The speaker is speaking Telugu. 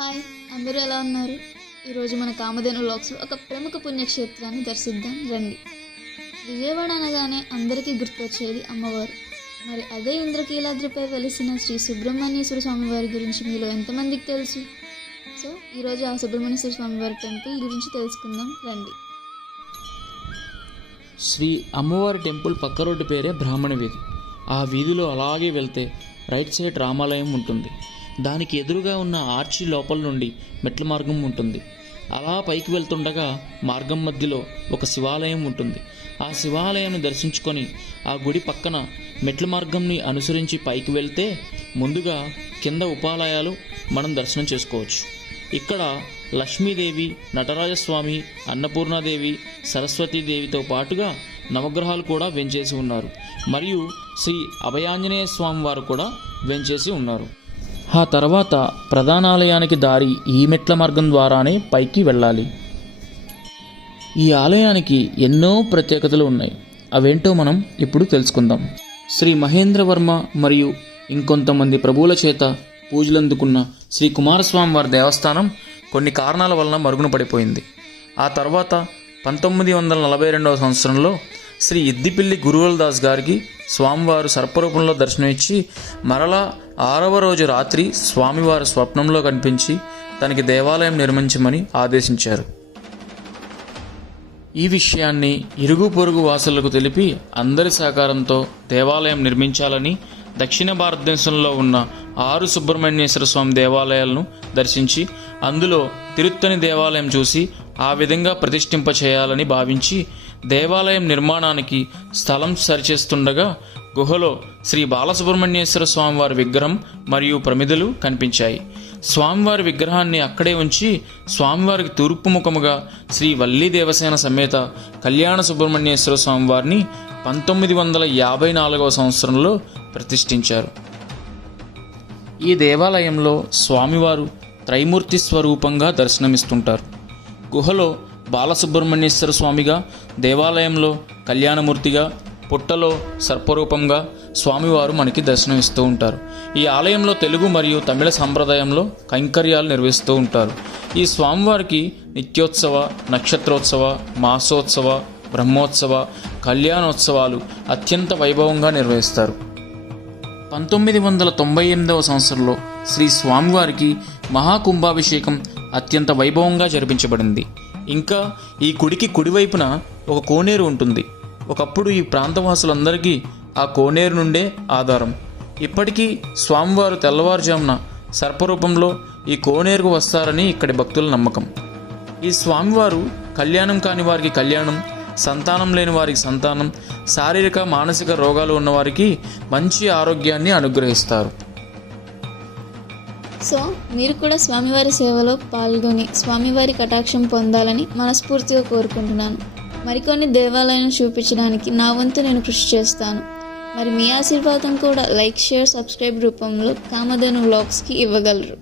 హాయ్, అందరూ ఎలా ఉన్నారు? ఈరోజు మన కామధేను వ్లాగ్స్లో ఒక ప్రముఖ పుణ్యక్షేత్రాన్ని దర్శిద్దాం రండి. విజయవాడ అనగానే అందరికీ గుర్తొచ్చేది అమ్మవారు. మరి అదే ఇంద్రకీలాద్రిపై వెలిసిన శ్రీ సుబ్రహ్మణ్యేశ్వర స్వామివారి గురించి మీలో ఎంతమందికి తెలుసు? సో ఈరోజు ఆ సుబ్రహ్మణ్యేశ్వర స్వామివారి టెంపుల్ గురించి తెలుసుకుందాం రండి. శ్రీ అమ్మవారి టెంపుల్ పక్క రోడ్డు పేరే బ్రాహ్మణ వీధి. ఆ వీధిలో అలాగే వెళ్తే రైట్ సైడ్ రామాలయం ఉంటుంది. దానికి ఎదురుగా ఉన్న ఆర్చి లోపల నుండి మెట్ల మార్గం ఉంటుంది. అలా పైకి వెళ్తుండగా మార్గం మధ్యలో ఒక శివాలయం ఉంటుంది. ఆ శివాలయాన్ని దర్శించుకొని ఆ గుడి పక్కన మెట్ల మార్గంని అనుసరించి పైకి వెళ్తే ముందుగా కింద ఉపాలయాలు మనం దర్శనం చేసుకోవచ్చు. ఇక్కడ లక్ష్మీదేవి, నటరాజస్వామి, అన్నపూర్ణాదేవి, సరస్వతీదేవితో పాటుగా నవగ్రహాలు కూడా వెంచేసి ఉన్నారు. మరియు శ్రీ అభయాంజనేయ స్వామి వారు కూడా వెంచేసి ఉన్నారు. ఆ తర్వాత ప్రధానాలయానికి దారి ఈ మెట్ల మార్గం ద్వారానే పైకి వెళ్ళాలి. ఈ ఆలయానికి ఎన్నో ప్రత్యేకతలు ఉన్నాయి. అవేంటో మనం ఇప్పుడు తెలుసుకుందాం. శ్రీ మహేంద్రవర్మ మరియు ఇంకొంతమంది ప్రభువుల చేత పూజలందుకున్న శ్రీ కుమారస్వామి వారి దేవస్థానం కొన్ని కారణాల వలన మరుగున పడిపోయింది. ఆ తర్వాత 1942వ సంవత్సరంలో శ్రీ ఇద్దిపిల్లి గురువలదాస్ గారికి స్వామివారు సర్పరూపంలో దర్శనమిచ్చి మరలా 6వ రోజు రాత్రి స్వామివారు స్వప్నంలో కనిపించి తనకి దేవాలయం నిర్మించమని ఆదేశించారు. ఈ విషయాన్ని ఇరుగు పొరుగు వాసులకు తెలిపి అందరి సహకారంతో దేవాలయం నిర్మించాలని దక్షిణ భారతదేశంలో ఉన్న 6 సుబ్రహ్మణ్యేశ్వర స్వామి దేవాలయాలను దర్శించి అందులో తిరుత్తని దేవాలయం చూసి ఆ విధంగా ప్రతిష్ఠింప చేయాలని భావించి దేవాలయం నిర్మాణానికి స్థలం సరిచేస్తుండగా గుహలో శ్రీ బాలసుబ్రహ్మణ్యేశ్వర స్వామివారి విగ్రహం మరియు ప్రమిదలు కనిపించాయి. స్వామివారి విగ్రహాన్ని అక్కడే ఉంచి స్వామివారికి తూర్పు ముఖముగా శ్రీ వల్లీ దేవసేన సమేత కళ్యాణ సుబ్రహ్మణ్యేశ్వర స్వామివారిని 1954వ సంవత్సరంలో ప్రతిష్ఠించారు. ఈ దేవాలయంలో స్వామివారు త్రైమూర్తి స్వరూపంగా దర్శనమిస్తుంటారు. గుహలో బాలసుబ్రహ్మణ్యేశ్వర స్వామిగా, దేవాలయంలో కళ్యాణమూర్తిగా, పుట్టలో సర్పరూపంగా స్వామివారు మనకి దర్శనమిస్తూ ఉంటారు. ఈ ఆలయంలో తెలుగు మరియు తమిళ సంప్రదాయంలో కైంకర్యాలు నిర్వహిస్తూ ఉంటారు. ఈ స్వామివారికి నిత్యోత్సవ, నక్షత్రోత్సవ, మాసోత్సవ, బ్రహ్మోత్సవ, కళ్యాణోత్సవాలు అత్యంత వైభవంగా నిర్వహిస్తారు. 1998వ సంవత్సరంలో శ్రీ స్వామివారికి మహాకుంభాభిషేకం అత్యంత వైభవంగా జరిపించబడింది. ఇంకా ఈ గుడికి కుడివైపున ఒక కోనేరు ఉంటుంది. ఒకప్పుడు ఈ ప్రాంతవాసులందరికీ ఆ కోనేరు నుండే ఆధారం. ఇప్పటికీ స్వామివారు తెల్లవారుజామున సర్పరూపంలో ఈ కోనేరుకు వస్తారని ఇక్కడి భక్తుల నమ్మకం. ఈ స్వామివారు కళ్యాణం కాని వారికి కళ్యాణం, సంతానం లేని వారికి సంతానం, శారీరక మానసిక రోగాలు ఉన్నవారికి మంచి ఆరోగ్యాన్ని అనుగ్రహిస్తారు. సో మీరు కూడా స్వామివారి సేవలో పాల్గొని స్వామివారి కటాక్షం పొందాలని మనస్ఫూర్తిగా కోరుకుంటున్నాను. మరికొన్ని దేవాలయాలను చూపించడానికి నా వంతు నేను కృషి చేస్తాను. మరి మీ ఆశీర్వాదం కూడా లైక్, షేర్, సబ్స్క్రైబ్ రూపంలో కామధేను వ్లాగ్స్కి ఇవ్వగలరు.